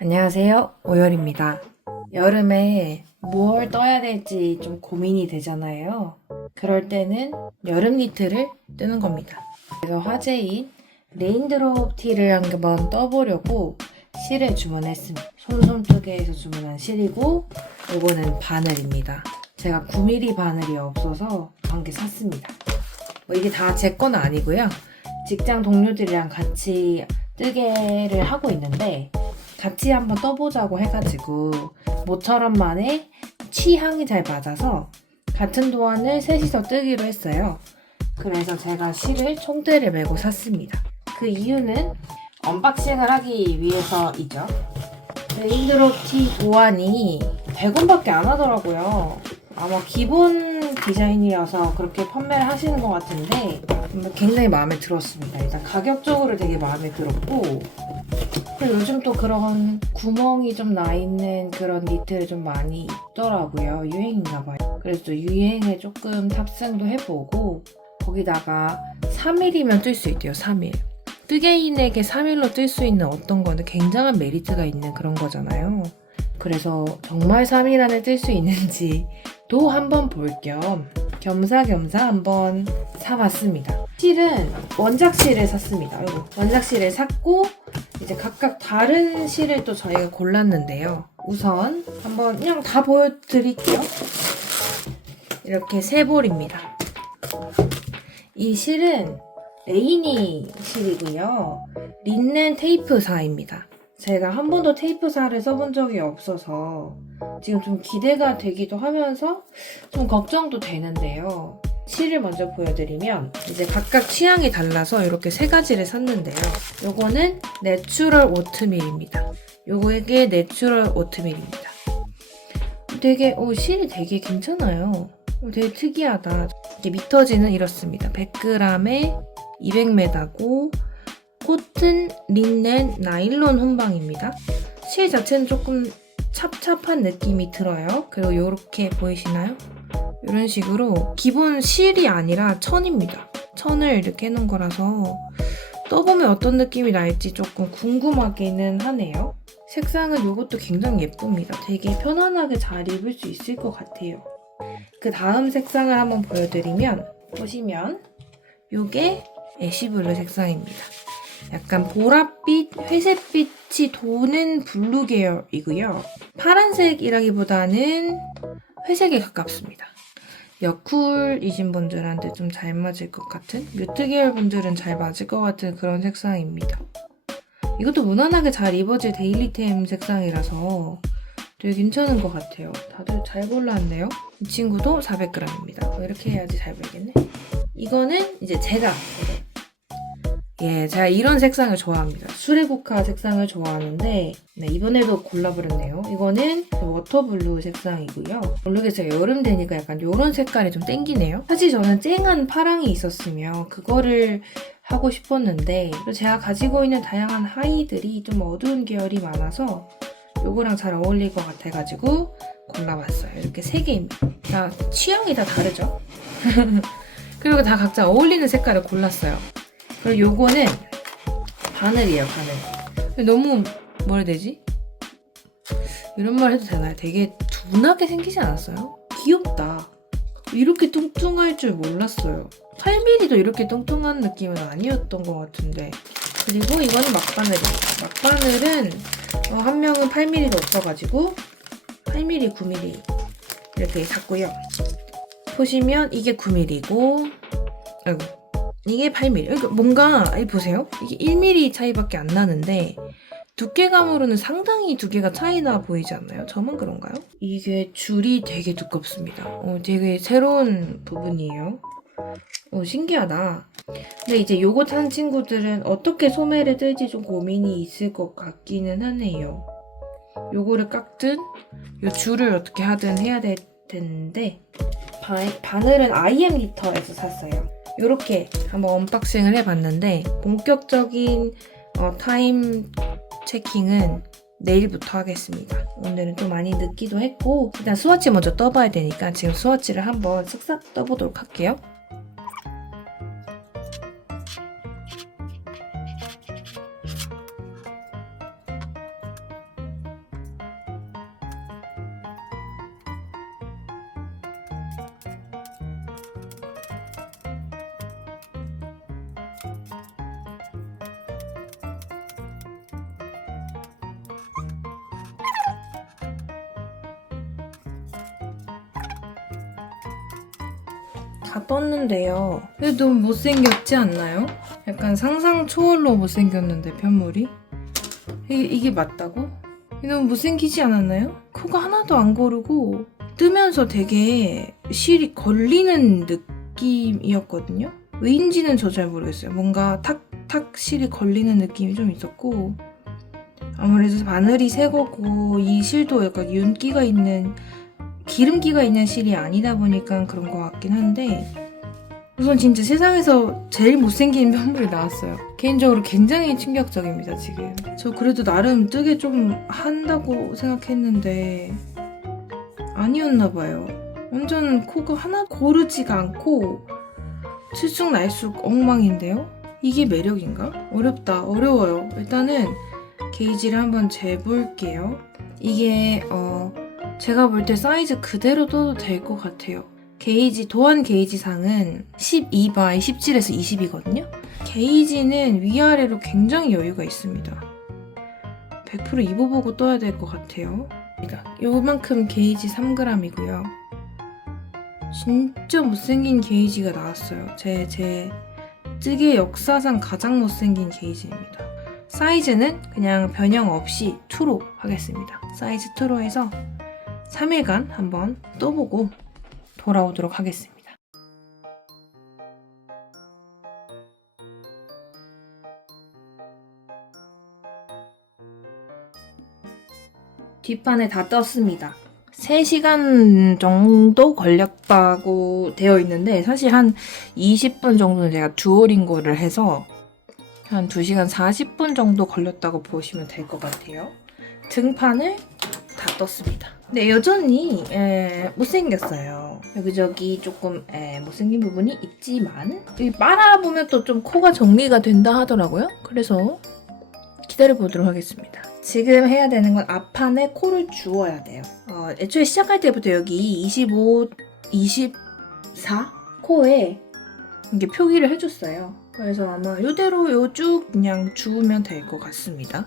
안녕하세요. 오열입니다. 여름에 뭘 떠야 될지 좀 고민이 되잖아요. 그럴 때는 여름 니트를 뜨는 겁니다. 그래서 화제인 레인드롭 티를 한번 떠보려고 실을 주문했습니다. 솜솜투게에서 주문한 실이고 이거는 바늘입니다. 제가 9mm 바늘이 없어서 한 개 샀습니다. 이게 다 제 건 아니고요. 직장 동료들이랑 같이 뜨개를 하고 있는데 같이 한번 떠보자고 해가지고 모처럼만의 취향이 잘 맞아서 같은 도안을 셋이서 뜨기로 했어요. 그래서 제가 실을 총대를 메고 샀습니다. 그 이유는 언박싱을 하기 위해서이죠. 레인드롭 티 도안이 100원밖에 안 하더라고요. 아마 기본 디자인이어서 그렇게 판매를 하시는 것 같은데 굉장히 마음에 들었습니다. 일단 가격적으로 되게 마음에 들었고 그리고 요즘 또 그런 구멍이 좀 나 있는 그런 니트를 좀 많이 입더라고요. 유행인가봐요. 그래서 또 유행에 조금 탑승도 해보고 거기다가 3일이면 뜰 수 있대요. 3일. 뜨개인에게 3일로 뜰 수 있는 어떤 거는 굉장한 메리트가 있는 그런 거잖아요. 그래서 정말 3일 안에 뜰 수 있는지도 한번 볼 겸 겸사겸사 한번 사봤습니다. 실은 원작 실을 샀습니다. 원작 실을 샀고 이제 각각 다른 실을 또 저희가 골랐는데요. 우선 한번 그냥 다 보여드릴게요. 이렇게 세 볼입니다. 이 실은 레이니 실이고요. 린넨 테이프사입니다. 제가 한 번도 테이프사를 써본 적이 없어서 지금 좀 기대가 되기도 하면서 좀 걱정도 되는데요. 실을 먼저 보여드리면 이제 각각 취향이 달라서 이렇게 세 가지를 샀는데요. 요거는 내추럴 오트밀입니다. 요게 내추럴 오트밀입니다. 되게 실이 되게 괜찮아요. 되게 특이하다. 이게 미터지는 이렇습니다. 100g에 200m고 코튼, 린넨, 나일론 혼방입니다. 실 자체는 조금 찹찹한 느낌이 들어요. 그리고 이렇게 보이시나요? 이런 식으로 기본 실이 아니라 천입니다. 천을 이렇게 해놓은 거라서 떠보면 어떤 느낌이 날지 조금 궁금하기는 하네요. 색상은 이것도 굉장히 예쁩니다. 되게 편안하게 잘 입을 수 있을 것 같아요. 그 다음 색상을 한번 보여드리면 보시면 이게 애쉬블루 색상입니다. 약간 보랏빛, 회색빛이 도는 블루 계열이고요. 파란색이라기보다는 회색에 가깝습니다. 여쿨이신 분들한테 좀 잘 맞을 것 같은, 뮤트 계열 분들은 잘 맞을 것 같은 그런 색상입니다. 이것도 무난하게 잘 입어질 데일리템 색상이라서 되게 괜찮은 것 같아요. 다들 잘 골랐네요. 이 친구도 400g입니다. 이렇게 해야지 잘 보이겠네. 이거는 이제 제가 이런 색상을 좋아합니다. 수레국화 색상을 좋아하는데 이번에도 골라버렸네요. 이거는 워터블루 색상이고요. 모르겠어요. 여름 되니까 약간 이런 색깔이 좀 땡기네요. 사실 저는 쨍한 파랑이 있었으면 그거를 하고 싶었는데 제가 가지고 있는 다양한 하의들이 좀 어두운 계열이 많아서 이거랑 잘 어울릴 것 같아가지고 골라봤어요. 이렇게 3개입니다. 다 취향이 다 다르죠? 그리고 다 각자 어울리는 색깔을 골랐어요. 그리고 요거는 바늘이에요, 바늘. 너무 뭐라 해야 되지? 이런 말 해도 되나요? 되게 둔하게 생기지 않았어요? 귀엽다. 이렇게 뚱뚱할 줄 몰랐어요. 8mm도 이렇게 뚱뚱한 느낌은 아니었던 것 같은데. 그리고 이거는 막바늘입니다. 막바늘은 한 명은 8mm도 없어가지고 8mm, 9mm 이렇게 샀고요. 보시면 이게 9mm고 이게 8mm. 뭔가 보세요. 이게 1mm 차이밖에 안 나는데 두께감으로는 상당히 두 개가 차이나 보이지 않나요? 저만 그런가요? 이게 줄이 되게 두껍습니다. 되게 새로운 부분이에요. 신기하다. 근데 이제 요거 탄 친구들은 어떻게 소매를 뜰지 좀 고민이 있을 것 같기는 하네요. 요거를 깎든 요 줄을 어떻게 하든 해야 될 텐데 바늘은 IM 리터에서 샀어요. 이렇게 한번 언박싱을 해봤는데 본격적인 타임 체킹은 내일부터 하겠습니다. 오늘은 좀 많이 늦기도 했고 일단 스와치 먼저 떠봐야 되니까 지금 스와치를 한번 쓱싹 떠보도록 할게요. 다 떴는데요. 근데 너무 못생겼지 않나요? 약간 상상 초월로 못생겼는데 편물이? 이게 맞다고? 이게 너무 못생기지 않았나요? 코가 하나도 안 고르고 뜨면서 되게 실이 걸리는 느낌이었거든요? 왜인지는 저 잘 모르겠어요. 뭔가 탁탁 실이 걸리는 느낌이 좀 있었고 아무래도 바늘이 새 거고 이 실도 약간 윤기가 있는 기름기가 있는 실이 아니다 보니까 그런 것 같긴 한데 우선 진짜 세상에서 제일 못생긴 편물이 나왔어요. 개인적으로 굉장히 충격적입니다, 지금. 저 그래도 나름 뜨개 좀 한다고 생각했는데 아니었나 봐요. 완전 코가 하나 고르지가 않고 들쑥날쑥 엉망인데요? 이게 매력인가? 어렵다, 어려워요. 일단은 게이지를 한번 재볼게요. 이게 제가 볼 때 사이즈 그대로 떠도 될 것 같아요. 게이지, 도안 게이지상은 12 by 17에서 20이거든요? 게이지는 위아래로 굉장히 여유가 있습니다. 100% 입어보고 떠야 될 것 같아요. 요만큼 게이지 3g이고요. 진짜 못생긴 게이지가 나왔어요. 제 뜨개 역사상 가장 못생긴 게이지입니다. 사이즈는 그냥 변형 없이 2로 하겠습니다. 사이즈 2로 해서 3일간 한번 떠보고 돌아오도록 하겠습니다. 뒷판에 다 떴습니다. 3시간 정도 걸렸다고 되어 있는데 사실 한 20분 정도는 제가 듀오링고를 해서 한 2시간 40분 정도 걸렸다고 보시면 될 것 같아요. 등판을 다 떴습니다. 근데 여전히 못생겼어요. 여기저기 조금 못생긴 부분이 있지만 빨아보면 또 좀 코가 정리가 된다 하더라고요. 그래서 기다려보도록 하겠습니다. 지금 해야 되는 건 앞판에 코를 주워야 돼요. 애초에 시작할 때부터 여기 25, 24 코에 이게 표기를 해줬어요. 그래서 아마 이대로 쭉 그냥 주우면 될 것 같습니다.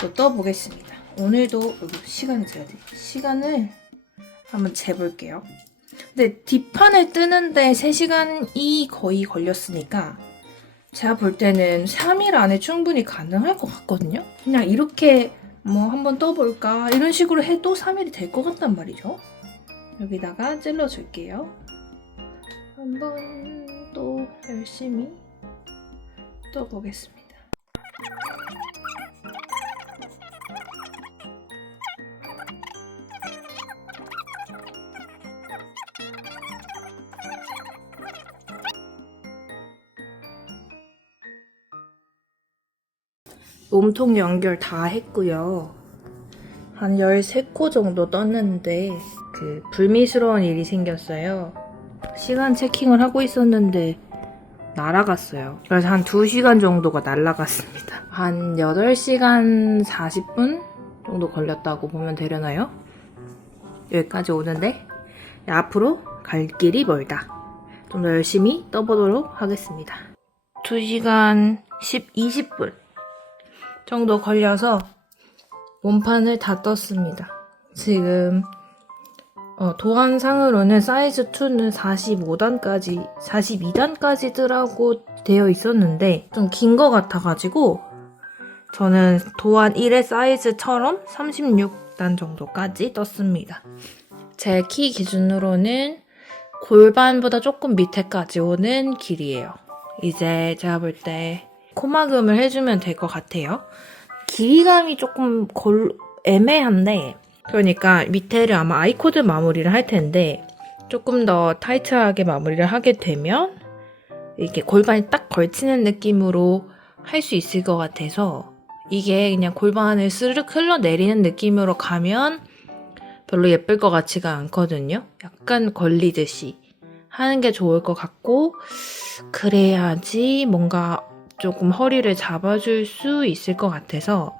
또 떠보겠습니다. 오늘도 시간을 재야 돼. 시간을 한번 재볼게요. 근데 뒷판을 뜨는데 3시간이 거의 걸렸으니까 제가 볼 때는 3일 안에 충분히 가능할 것 같거든요. 그냥 이렇게 뭐 한번 떠볼까 이런 식으로 해도 3일이 될 것 같단 말이죠. 여기다가 찔러줄게요. 한번 또 열심히 떠보겠습니다. 몸통 연결 다 했고요. 한 13코 정도 떴는데 불미스러운 일이 생겼어요. 시간 체킹을 하고 있었는데 날아갔어요. 그래서 한 2시간 정도가 날아갔습니다. 한 8시간 40분 정도 걸렸다고 보면 되려나요? 여기까지 오는데 앞으로 갈 길이 멀다. 좀 더 열심히 떠보도록 하겠습니다. 2시간 20분 정도 걸려서 몸판을 다 떴습니다. 지금 도안상으로는 사이즈 2는 42단까지 뜨라고 되어 있었는데 좀 긴 것 같아가지고 저는 도안 1의 사이즈처럼 36단 정도까지 떴습니다. 제 키 기준으로는 골반보다 조금 밑에까지 오는 길이에요. 이제 제가 볼 때 코막음을 해주면 될 것 같아요. 길이감이 조금 애매한데 그러니까 밑에를 아마 아이코드 마무리를 할 텐데 조금 더 타이트하게 마무리를 하게 되면 이렇게 골반이 딱 걸치는 느낌으로 할 수 있을 것 같아서 이게 그냥 골반을 스르륵 흘러내리는 느낌으로 가면 별로 예쁠 것 같지가 않거든요. 약간 걸리듯이 하는 게 좋을 것 같고 그래야지 뭔가 조금 허리를 잡아줄 수 있을 것 같아서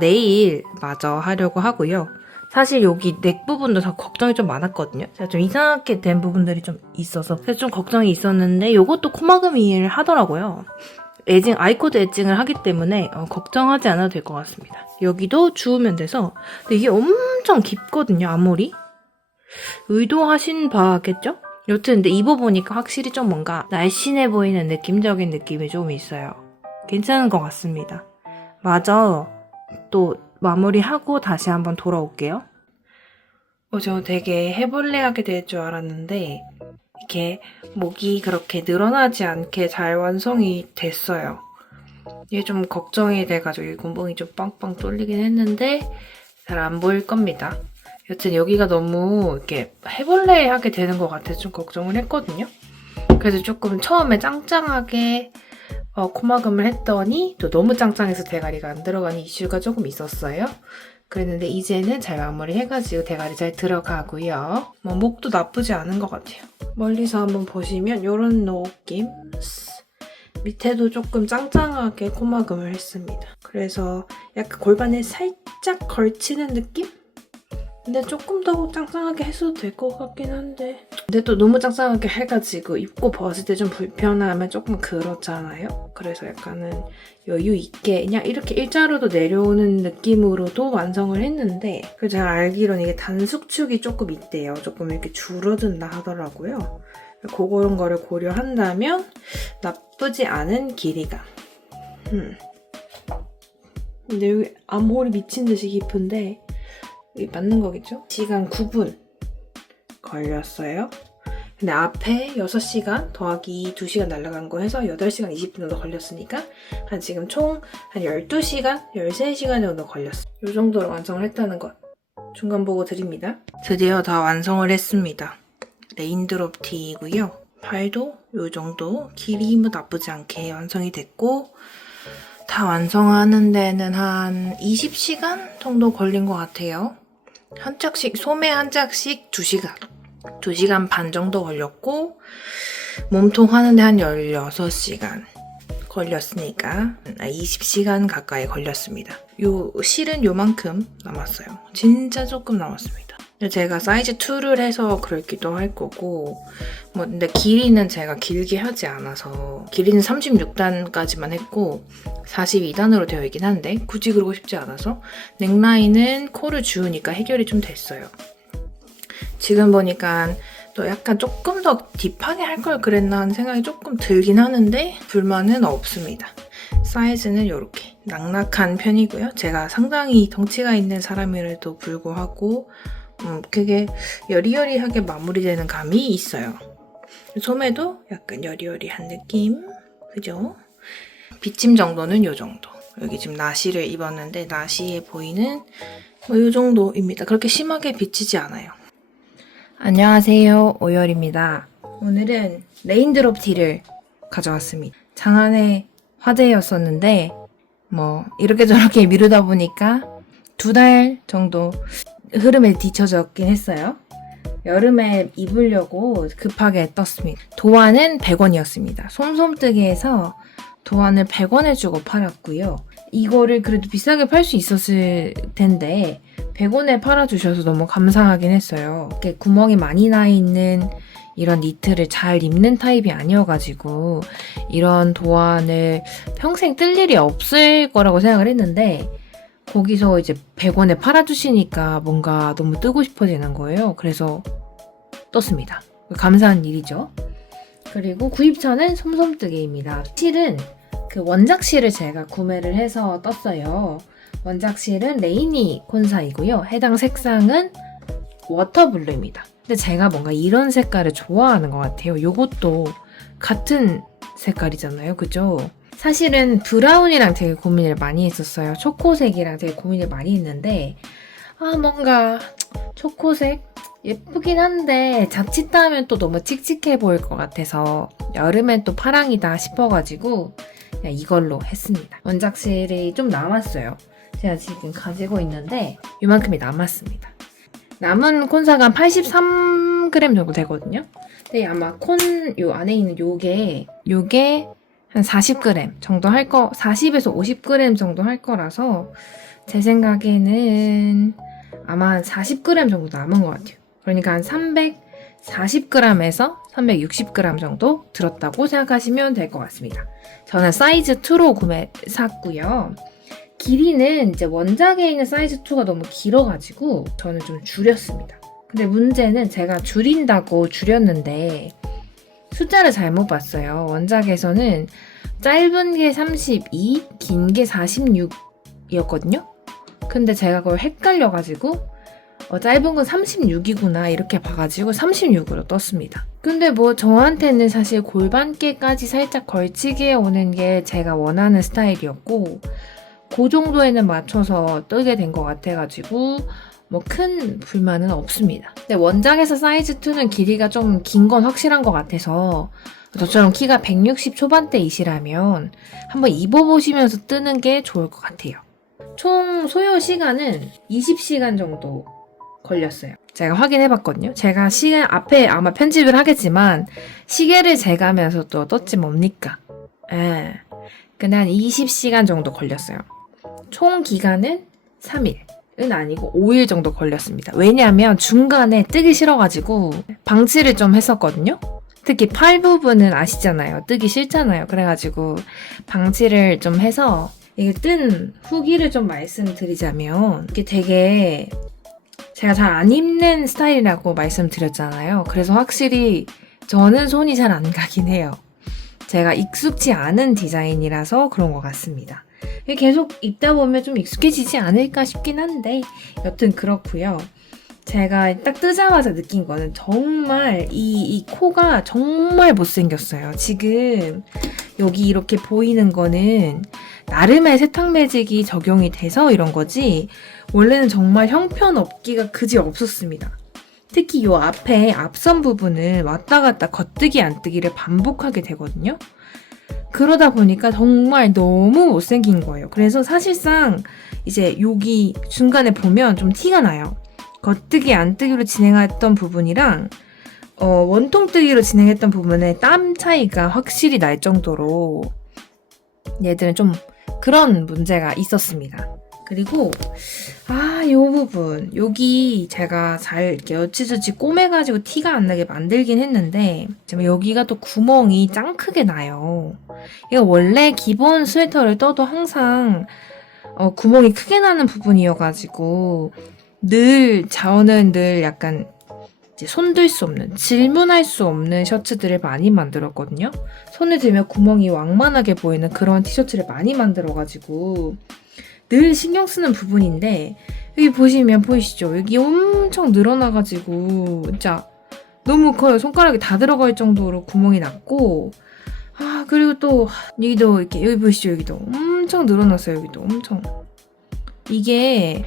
내일 마저 하려고 하고요. 사실 여기 넥 부분도 다 걱정이 좀 많았거든요. 제가 좀 이상하게 된 부분들이 좀 있어서 그래서 좀 걱정이 있었는데 이것도 코막음이 하더라고요. 아이코드 엣징을 하기 때문에 걱정하지 않아도 될 것 같습니다. 여기도 주우면 돼서 근데 이게 엄청 깊거든요. 아무리 의도하신 바겠죠? 여튼 근데 입어보니까 확실히 좀 뭔가 날씬해 보이는 느낌적인 느낌이 좀 있어요. 괜찮은 것 같습니다. 마저 또 마무리하고 다시 한번 돌아올게요. 저 되게 해볼래하게 될 줄 알았는데 이렇게 목이 그렇게 늘어나지 않게 잘 완성이 됐어요. 이게 좀 걱정이 돼가지고 이 gun봉이 좀 빵빵 뚫리긴 했는데 잘 안 보일 겁니다. 여튼 여기가 너무 이렇게 해볼래하게 되는 것 같아서 좀 걱정을 했거든요. 그래서 조금 처음에 짱짱하게 코막음을 했더니 또 너무 짱짱해서 대가리가 안 들어가는 이슈가 조금 있었어요. 그랬는데 이제는 잘 마무리해가지고 대가리 잘 들어가고요. 목도 나쁘지 않은 것 같아요. 멀리서 한번 보시면 이런 느낌. 밑에도 조금 짱짱하게 코막음을 했습니다. 그래서 약간 골반에 살짝 걸치는 느낌? 근데 조금 더 짱짱하게 했어도 될 것 같긴 한데 근데 또 너무 짱짱하게 해가지고 입고 벗을 때 좀 불편하면 조금 그렇잖아요? 그래서 약간은 여유 있게 그냥 이렇게 일자로도 내려오는 느낌으로도 완성을 했는데 제가 알기로는 이게 단수축이 조금 있대요. 조금 이렇게 줄어든다 하더라고요. 그런 거를 고려한다면 나쁘지 않은 길이감. 근데 여기 암홀이 미친 듯이 깊은데 이게 맞는 거겠죠? 시간 9분 걸렸어요. 근데 앞에 6시간 더하기 2시간 날아간 거 해서 8시간 20분 정도 걸렸으니까 한 지금 총 한 12시간, 13시간 정도 걸렸어요. 이 정도로 완성을 했다는 것 중간 보고 드립니다. 드디어 다 완성을 했습니다. 레인드롭 티이고요. 팔도 이 정도 길이 나쁘지 않게 완성이 됐고 다 완성하는 데는 한 20시간 정도 걸린 것 같아요. 한 짝씩, 소매 한 짝씩 2시간. 2시간 반 정도 걸렸고 몸통 하는데 한 16시간 걸렸으니까 20시간 가까이 걸렸습니다. 요 실은 요만큼 남았어요. 진짜 조금 남았습니다. 제가 사이즈 2를 해서 그렇기도 할 거고 근데 길이는 제가 길게 하지 않아서 길이는 36단까지만 했고 42단으로 되어 있긴 한데 굳이 그러고 싶지 않아서 넥라인은 코를 주우니까 해결이 좀 됐어요. 지금 보니까 또 약간 조금 더 딥하게 할 걸 그랬나 하는 생각이 조금 들긴 하는데 불만은 없습니다. 사이즈는 이렇게 낙낙한 편이고요. 제가 상당히 덩치가 있는 사람임에도 불구하고 그게 여리여리하게 마무리되는 감이 있어요. 소매도 약간 여리여리한 느낌, 그죠? 비침 정도는 이 정도. 여기 지금 나시를 입었는데 나시에 보이는 이 정도입니다. 그렇게 심하게 비치지 않아요. 안녕하세요, 오열입니다. 오늘은 레인드롭 티를 가져왔습니다. 장안의 화제였었는데 이렇게 저렇게 미루다 보니까 2달 정도 흐름에 뒤처졌긴 했어요. 여름에 입으려고 급하게 떴습니다. 도안은 100원이었습니다. 솜솜뜨기에서 도안을 100원에 주고 팔았고요. 이거를 그래도 비싸게 팔 수 있었을 텐데 100원에 팔아주셔서 너무 감사하긴 했어요. 이렇게 구멍이 많이 나 있는 이런 니트를 잘 입는 타입이 아니어가지고 이런 도안을 평생 뜰 일이 없을 거라고 생각을 했는데 거기서 이제 100원에 팔아주시니까 뭔가 너무 뜨고 싶어지는 거예요. 그래서 떴습니다. 감사한 일이죠. 그리고 구입처는 솜솜뜨기입니다. 실은 그 원작실을 제가 구매를 해서 떴어요. 원작실은 레이니 콘사이고요. 해당 색상은 워터블루입니다. 근데 제가 뭔가 이런 색깔을 좋아하는 것 같아요. 이것도 같은 색깔이잖아요. 그죠? 사실은 브라운이랑 되게 고민을 많이 했었어요. 초코색이랑 되게 고민을 많이 했는데 뭔가 초코색 예쁘긴 한데 자칫 따면 또 너무 칙칙해 보일 것 같아서 여름엔 또 파랑이다 싶어가지고 그냥 이걸로 했습니다. 원작실이 좀 남았어요. 제가 지금 가지고 있는데 이만큼이 남았습니다. 남은 콘사가 83g 정도 되거든요. 근데 아마 요 안에 있는 요게 한 40g 정도 40에서 50g 정도 할 거라서 제 생각에는 아마 한 40g 정도 남은 것 같아요. 그러니까 한 340g에서 360g 정도 들었다고 생각하시면 될 것 같습니다. 저는 사이즈 2로 샀고요. 길이는 이제 원작에 있는 사이즈 2가 너무 길어가지고 저는 좀 줄였습니다. 근데 문제는 제가 줄인다고 줄였는데 숫자를 잘못 봤어요. 원작에서는 짧은 게 32, 긴 게 46이었거든요. 근데 제가 그걸 헷갈려가지고 짧은 건 36이구나 이렇게 봐가지고 36으로 떴습니다. 근데 뭐 저한테는 사실 골반께까지 살짝 걸치게 오는 게 제가 원하는 스타일이었고 그 정도에는 맞춰서 뜨게 된 것 같아가지고 뭐 큰 불만은 없습니다. 근데 원작에서 사이즈 2는 길이가 좀 긴 건 확실한 것 같아서 저처럼 키가 160 초반대이시라면 한번 입어보시면서 뜨는 게 좋을 것 같아요. 총 소요 시간은 20시간 정도 걸렸어요. 제가 확인해봤거든요. 제가 시간 앞에 아마 편집을 하겠지만 시계를 재가면서 또 떴지 뭡니까? 근데 한 20시간 정도 걸렸어요. 총 기간은 3일은 아니고 5일 정도 걸렸습니다. 왜냐하면 중간에 뜨기 싫어가지고 방치를 좀 했었거든요. 특히 팔 부분은 아시잖아요. 뜨기 싫잖아요. 그래가지고 방치를 좀 해서 이게 뜬 후기를 좀 말씀드리자면 이게 되게 제가 잘 안 입는 스타일이라고 말씀드렸잖아요. 그래서 확실히 저는 손이 잘 안 가긴 해요. 제가 익숙지 않은 디자인이라서 그런 것 같습니다. 계속 입다 보면 좀 익숙해지지 않을까 싶긴 한데 여튼 그렇고요. 제가 딱 뜨자마자 느낀 거는 정말 이 코가 정말 못생겼어요. 지금 여기 이렇게 보이는 거는 나름의 세탁 매직이 적용이 돼서 이런 거지 원래는 정말 형편없기가 그지 없었습니다. 특히 이 앞에 앞선 부분을 왔다 갔다 겉뜨기 안뜨기를 반복하게 되거든요. 그러다 보니까 정말 너무 못생긴 거예요. 그래서 사실상 이제 여기 중간에 보면 좀 티가 나요. 겉뜨기 안뜨기로 진행했던 부분이랑 원통뜨기로 진행했던 부분에 땀 차이가 확실히 날 정도로 얘들은 좀 그런 문제가 있었습니다. 그리고 이 부분 여기 제가 잘 이렇게 여치저치 꼬매가지고 티가 안 나게 만들긴 했는데 여기가 또 구멍이 짱 크게 나요. 이거 원래 기본 스웨터를 떠도 항상 구멍이 크게 나는 부분이어가지고 저는 늘 약간 이제 손들 수 없는, 질문할 수 없는 셔츠들을 많이 만들었거든요. 손을 들면 구멍이 왕만하게 보이는 그런 티셔츠를 많이 만들어가지고 늘 신경 쓰는 부분인데 여기 보시면 보이시죠? 여기 엄청 늘어나가지고 진짜 너무 커요. 손가락이 다 들어갈 정도로 구멍이 났고 그리고 또 여기도 이렇게 여기 보이시죠? 여기도 엄청 늘어났어요. 여기도 엄청 이게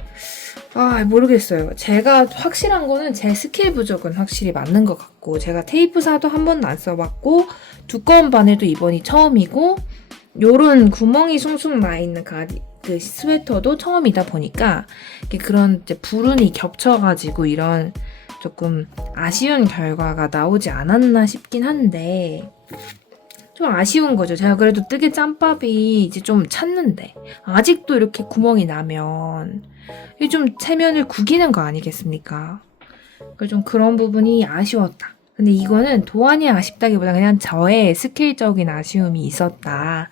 모르겠어요. 제가 확실한 거는 제 스킬 부족은 확실히 맞는 것 같고 제가 테이프사도 한 번도 안 써봤고 두꺼운 바늘도 이번이 처음이고 요런 구멍이 숭숭 나 있는 그 스웨터도 처음이다 보니까 그런 이제 불운이 겹쳐가지고 이런 조금 아쉬운 결과가 나오지 않았나 싶긴 한데 좀 아쉬운 거죠. 제가 그래도 뜨개 짬밥이 이제 좀 찼는데 아직도 이렇게 구멍이 나면 좀 체면을 구기는 거 아니겠습니까? 좀 그런 부분이 아쉬웠다. 근데 이거는 도안이 아쉽다기보다 그냥 저의 스킬적인 아쉬움이 있었다.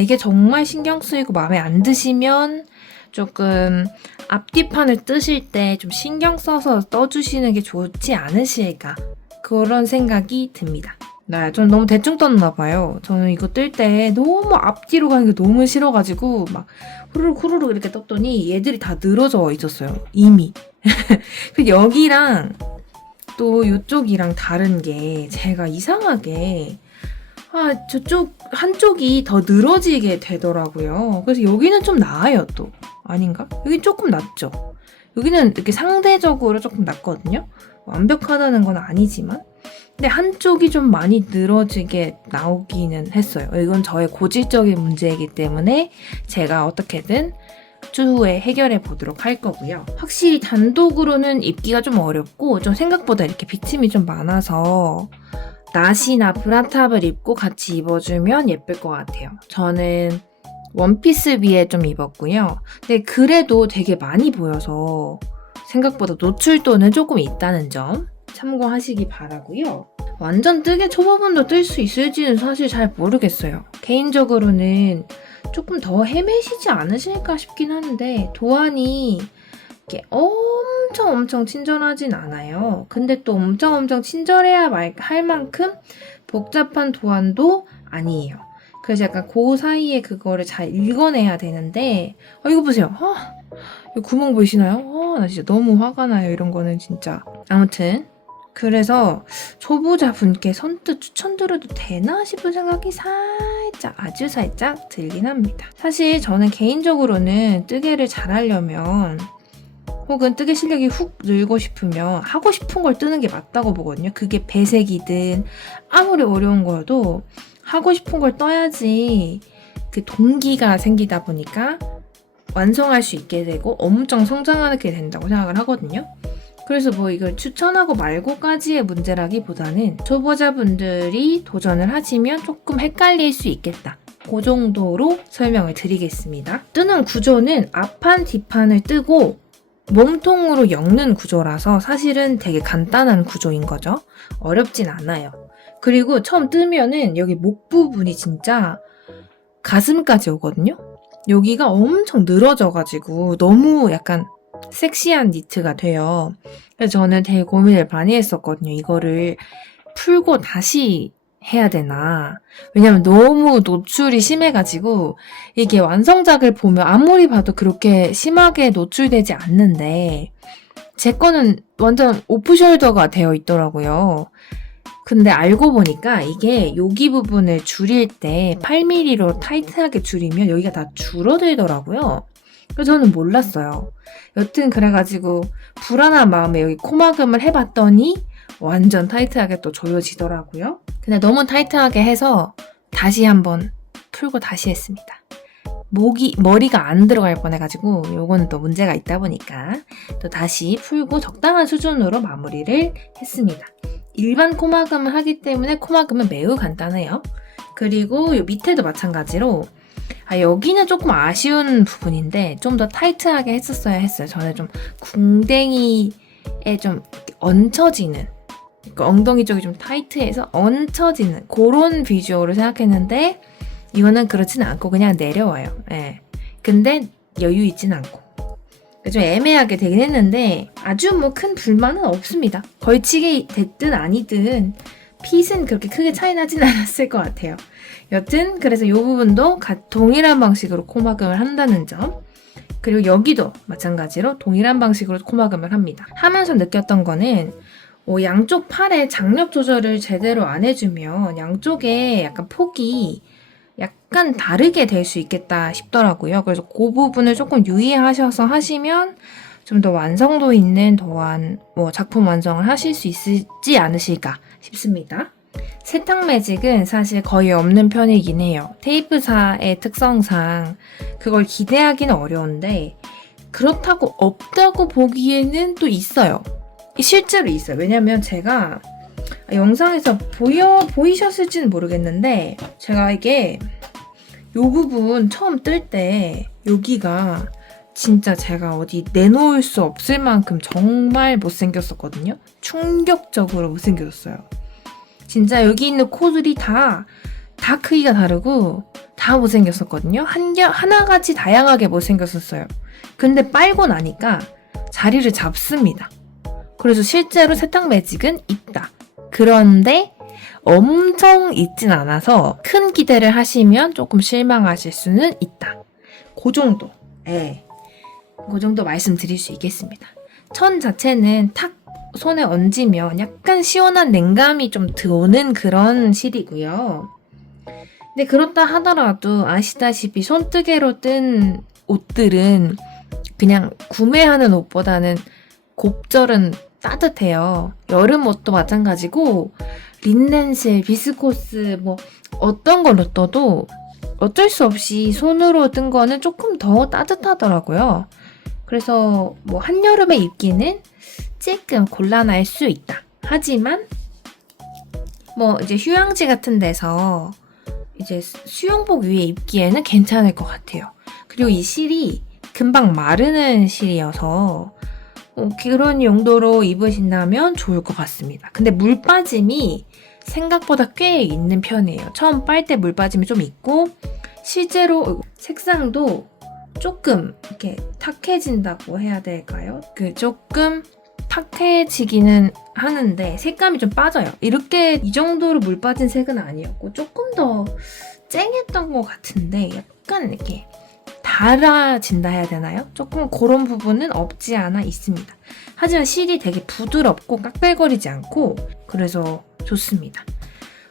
이게 정말 신경 쓰이고 마음에 안 드시면 조금 앞뒤판을 뜨실 때 좀 신경 써서 떠주시는 게 좋지 않으실까 그런 생각이 듭니다. 전 너무 대충 떴나 봐요. 저는 이거 뜰 때 너무 앞뒤로 가는 게 너무 싫어가지고 막 후루룩 이렇게 떴더니 얘들이 다 늘어져 있었어요. 이미. 여기랑 또 이쪽이랑 다른 게 제가 이상하게 저쪽 한쪽이 더 늘어지게 되더라고요. 그래서 여기는 좀 나아요 또. 아닌가? 여긴 조금 낫죠. 여기는 이렇게 상대적으로 조금 낫거든요. 완벽하다는 건 아니지만 근데 한쪽이 좀 많이 늘어지게 나오기는 했어요. 이건 저의 고질적인 문제이기 때문에 제가 어떻게든 추후에 해결해 보도록 할 거고요. 확실히 단독으로는 입기가 좀 어렵고 좀 생각보다 이렇게 비침이 좀 많아서 나시나 브라탑을 입고 같이 입어주면 예쁠 것 같아요. 저는 원피스 위에 좀 입었고요. 근데 그래도 되게 많이 보여서 생각보다 노출도는 조금 있다는 점 참고하시기 바라고요. 완전 뜨개 초보분도 뜰 수 있을지는 사실 잘 모르겠어요. 개인적으로는 조금 더 헤매시지 않으실까 싶긴 한데 도안이 이렇게 엄청 친절하진 않아요. 근데 또 엄청 친절해야 할 만큼 복잡한 도안도 아니에요. 그래서 약간 그 사이에 그거를 잘 읽어내야 되는데 이거 보세요. 이 구멍 보이시나요? 나 진짜 너무 화가 나요. 이런 거는 진짜. 아무튼 그래서 초보자분께 선뜻 추천드려도 되나 싶은 생각이 아주 살짝 들긴 합니다. 사실 저는 개인적으로는 뜨개를 잘하려면 혹은 뜨개 실력이 훅 늘고 싶으면 하고 싶은 걸 뜨는 게 맞다고 보거든요. 그게 배색이든 아무리 어려운 거여도 하고 싶은 걸 떠야지 그 동기가 생기다 보니까 완성할 수 있게 되고 엄청 성장하게 된다고 생각을 하거든요. 그래서 뭐 이걸 추천하고 말고까지의 문제라기보다는 초보자분들이 도전을 하시면 조금 헷갈릴 수 있겠다. 그 정도로 설명을 드리겠습니다. 뜨는 구조는 앞판, 뒷판을 뜨고 몸통으로 엮는 구조라서 사실은 되게 간단한 구조인 거죠. 어렵진 않아요. 그리고 처음 뜨면은 여기 목 부분이 진짜 가슴까지 오거든요. 여기가 엄청 늘어져가지고 너무 약간 섹시한 니트가 돼요. 그래서 저는 되게 고민을 많이 했었거든요. 이거를 풀고 다시 해야 되나. 왜냐면 너무 노출이 심해가지고 이게 완성작을 보면 아무리 봐도 그렇게 심하게 노출되지 않는데 제 거는 완전 오프숄더가 되어 있더라고요. 근데 알고 보니까 이게 여기 부분을 줄일 때 8mm로 타이트하게 줄이면 여기가 다 줄어들더라고요. 그래서 저는 몰랐어요. 여튼 그래가지고 불안한 마음에 여기 코막음을 해봤더니 완전 타이트하게 또 조여지더라고요. 근데 너무 타이트하게 해서 다시 한번 풀고 다시 했습니다. 머리가 안 들어갈 뻔해가지고 요거는 또 문제가 있다 보니까 또 다시 풀고 적당한 수준으로 마무리를 했습니다. 일반 코막음을 하기 때문에 코막음은 매우 간단해요. 그리고 요 밑에도 마찬가지로 여기는 조금 아쉬운 부분인데 좀 더 타이트하게 했었어야 했어요. 저는 좀 궁뎅이에 좀 얹혀지는 그러니까 엉덩이 쪽이 좀 타이트해서 얹혀지는 그런 비주얼을 생각했는데 이거는 그렇진 않고 그냥 내려와요. 예. 근데 여유 있진 않고 좀 애매하게 되긴 했는데 아주 뭐 큰 불만은 없습니다. 걸치기 됐든 아니든 핏은 그렇게 크게 차이 나진 않았을 것 같아요. 여튼 그래서 이 부분도 동일한 방식으로 코막음을 한다는 점 그리고 여기도 마찬가지로 동일한 방식으로 코막음을 합니다. 하면서 느꼈던 거는 양쪽 팔에 장력 조절을 제대로 안 해주면 양쪽에 약간 폭이 약간 다르게 될 수 있겠다 싶더라고요. 그래서 그 부분을 조금 유의하셔서 하시면 좀 더 완성도 있는 도안, 작품 완성을 하실 수 있지 않으실까 싶습니다. 세탁 매직은 사실 거의 없는 편이긴 해요. 테이프사의 특성상 그걸 기대하기는 어려운데 그렇다고 없다고 보기에는 또 있어요. 실제로 있어요. 왜냐면 제가 영상에서 보이셨을지는 모르겠는데 제가 이게 요 부분 처음 뜰 때 여기가 진짜 제가 어디 내놓을 수 없을 만큼 정말 못생겼었거든요. 충격적으로 못생겼어요. 진짜 여기 있는 코들이 다 크기가 다르고 다 못생겼었거든요. 하나같이 다양하게 못생겼었어요. 근데 빨고 나니까 자리를 잡습니다. 그래서 실제로 세탁 매직은 있다. 그런데 엄청 있진 않아서 큰 기대를 하시면 조금 실망하실 수는 있다. 그 정도. 그 정도 말씀드릴 수 있겠습니다. 천 자체는 탁 손에 얹으면 약간 시원한 냉감이 좀 도는 그런 실이고요. 근데 그렇다 하더라도 아시다시피 손뜨개로 뜬 옷들은 그냥 구매하는 옷보다는 곱절은 따뜻해요. 여름 옷도 마찬가지고 린넨실, 비스코스 어떤 걸로 떠도 어쩔 수 없이 손으로 뜬 거는 조금 더 따뜻하더라고요. 그래서 한여름에 입기는 조금 곤란할 수 있다. 하지만 이제 휴양지 같은 데서 이제 수영복 위에 입기에는 괜찮을 것 같아요. 그리고 이 실이 금방 마르는 실이어서 그런 용도로 입으신다면 좋을 것 같습니다. 근데 물 빠짐이 생각보다 꽤 있는 편이에요. 처음 빨 때 물 빠짐이 좀 있고 실제로 색상도 조금 이렇게 탁해진다고 해야 될까요? 조금 탁해지기는 하는데 색감이 좀 빠져요. 이렇게 이 정도로 물 빠진 색은 아니었고 조금 더 쨍했던 것 같은데 약간 이렇게 달아진다 해야 되나요? 조금 그런 부분은 없지 않아 있습니다. 하지만 실이 되게 부드럽고 깍달거리지 않고 그래서 좋습니다.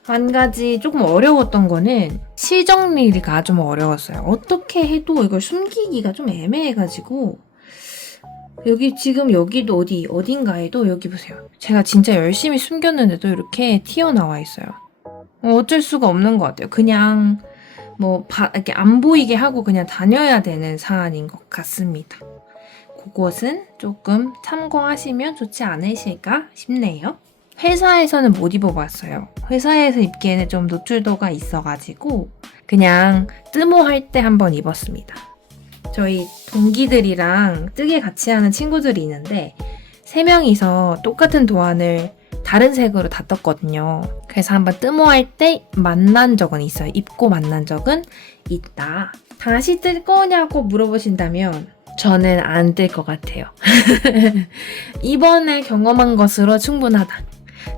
한 가지 조금 어려웠던 거는 실 정리가 좀 어려웠어요. 어떻게 해도 이걸 숨기기가 좀 애매해가지고 여기 지금 여기도 어딘가에도 여기 보세요. 제가 진짜 열심히 숨겼는데도 이렇게 튀어나와 있어요. 어쩔 수가 없는 것 같아요. 그냥 이렇게 안 보이게 하고 그냥 다녀야 되는 사안인 것 같습니다. 그것은 조금 참고하시면 좋지 않으실까 싶네요. 회사에서는 못 입어봤어요. 회사에서 입기에는 좀 노출도가 있어가지고 그냥 뜨모할 때 한번 입었습니다. 저희 동기들이랑 뜨개 같이 하는 친구들이 있는데 3명이서 똑같은 도안을 다른 색으로 다 떴거든요. 그래서 한번 뜨모할 때 만난 적은 있어요. 입고 만난 적은 있다. 다시 뜰 거냐고 물어보신다면 저는 안 뜰 것 같아요. 이번에 경험한 것으로 충분하다.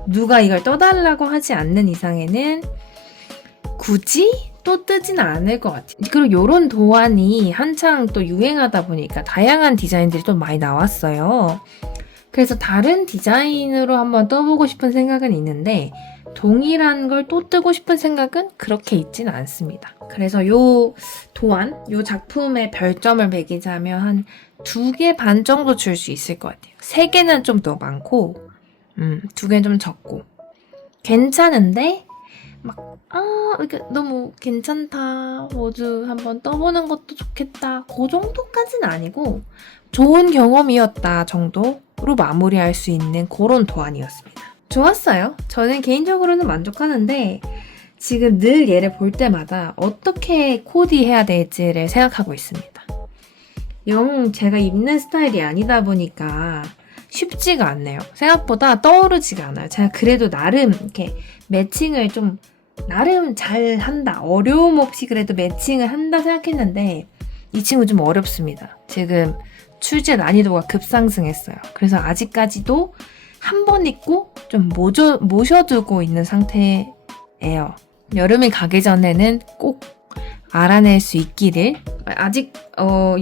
누가 이걸 떠달라고 하지 않는 이상에는 굳이 또 뜨진 않을 것 같아요. 그리고 이런 도안이 한창 또 유행하다 보니까 다양한 디자인들이 또 많이 나왔어요. 그래서 다른 디자인으로 한번 떠보고 싶은 생각은 있는데 동일한 걸 또 뜨고 싶은 생각은 그렇게 있지는 않습니다. 그래서 요 도안, 요 작품의 별점을 매기자면 한 2개 반 정도 줄 수 있을 것 같아요. 3개는 좀 더 많고 2개는 좀 적고 괜찮은데 이렇게 너무 괜찮다, 모두 한번 떠보는 것도 좋겠다 그 정도까지는 아니고 좋은 경험이었다 정도로 마무리할 수 있는 그런 도안이었습니다. 좋았어요. 저는 개인적으로는 만족하는데 지금 늘 얘를 볼 때마다 어떻게 코디해야 될지를 생각하고 있습니다. 영 제가 입는 스타일이 아니다 보니까 쉽지가 않네요. 생각보다 떠오르지가 않아요. 제가 그래도 나름 이렇게 매칭을 좀 나름 잘 한다, 어려움 없이 그래도 매칭을 한다 생각했는데 이 친구 좀 어렵습니다. 지금 출제 난이도가 급상승했어요. 그래서 아직까지도 한 번 입고 좀 모셔두고 있는 상태예요. 여름이 가기 전에는 꼭 알아낼 수 있기를. 아직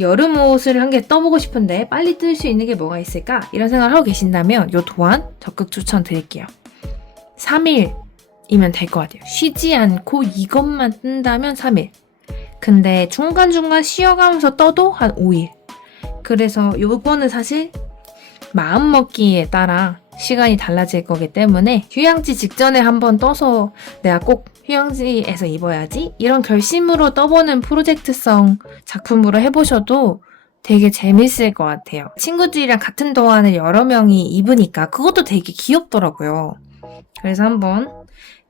여름 옷을 한 개 떠보고 싶은데 빨리 뜰 수 있는 게 뭐가 있을까? 이런 생각을 하고 계신다면 이 도안 적극 추천드릴게요. 3일이면 될 것 같아요. 쉬지 않고 이것만 뜬다면 3일. 근데 중간중간 쉬어가면서 떠도 한 5일. 그래서 요거는 사실 마음먹기에 따라 시간이 달라질 거기 때문에 휴양지 직전에 한번 떠서 내가 꼭 휴양지에서 입어야지 이런 결심으로 떠보는 프로젝트성 작품으로 해보셔도 되게 재밌을 것 같아요. 친구들이랑 같은 도안을 여러 명이 입으니까 그것도 되게 귀엽더라고요. 그래서 한번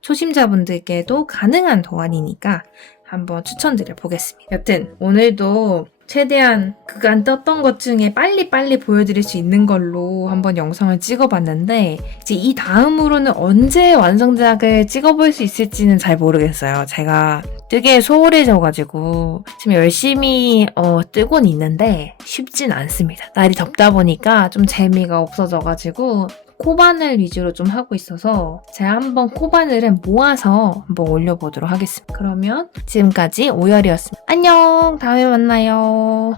초심자분들께도 가능한 도안이니까 한번 추천드려 보겠습니다. 여튼 오늘도 최대한 그간 떴던 것 중에 빨리빨리 보여드릴 수 있는 걸로 한번 영상을 찍어봤는데 이제 이 다음으로는 언제 완성작을 찍어볼 수 있을지는 잘 모르겠어요. 제가 뜨개에 소홀해져가지고 지금 열심히 뜨곤 있는데 쉽진 않습니다. 날이 덥다 보니까 좀 재미가 없어져가지고 코바늘 위주로 좀 하고 있어서 제가 한번 코바늘을 모아서 한번 올려보도록 하겠습니다. 그러면 지금까지 오열이었습니다. 안녕! 다음에 만나요.